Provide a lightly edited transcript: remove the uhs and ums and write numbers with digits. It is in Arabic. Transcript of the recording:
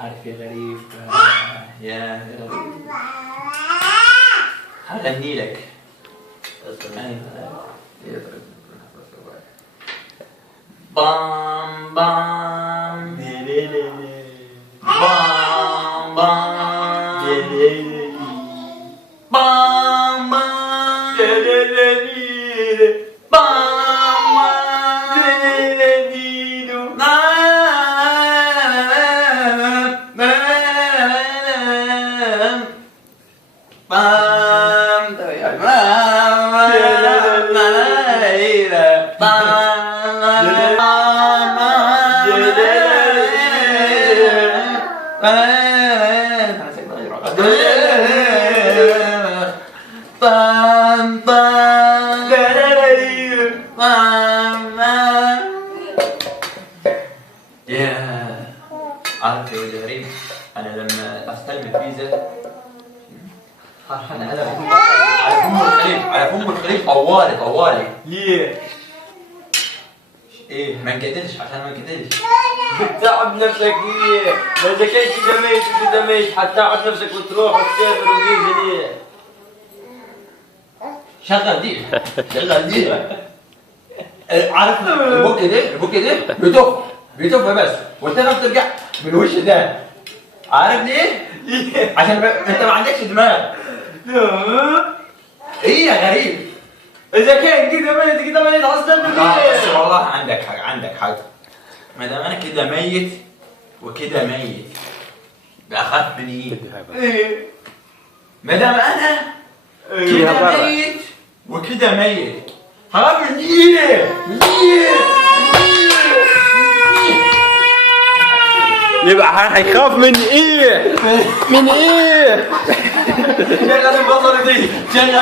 عارف يا غريب. يا غريب هغني لك. بام بام بام بام بام يا عارف يا ولد غريب، انا لما استلم الفيزا انا على فم الخليج طوالي ليه؟ ايه ما انقتلش عشان ما انقتلش. بتتعب نفسك ليه؟ ما اذا كان كذا ميت حتتعب نفسك وتروح وتسافر وتجي ليه؟ شغل دي عارف البوك ده بيتف بس وانت ما بترجع بالوش ده. عارف ليه؟ عشان انت ما عندكش دماغ. ايه يا غريب؟ اذا كان كذا ميت اصلا بس والله عندك حق. ما دام انا كده ميت وكده ميت باخاف من ايه؟ ما دام انا كده ميت وكده ميت هخاف من ايه؟ يبقى هيخاف من ايه؟ من ايه؟ شغل البصرة دي شغل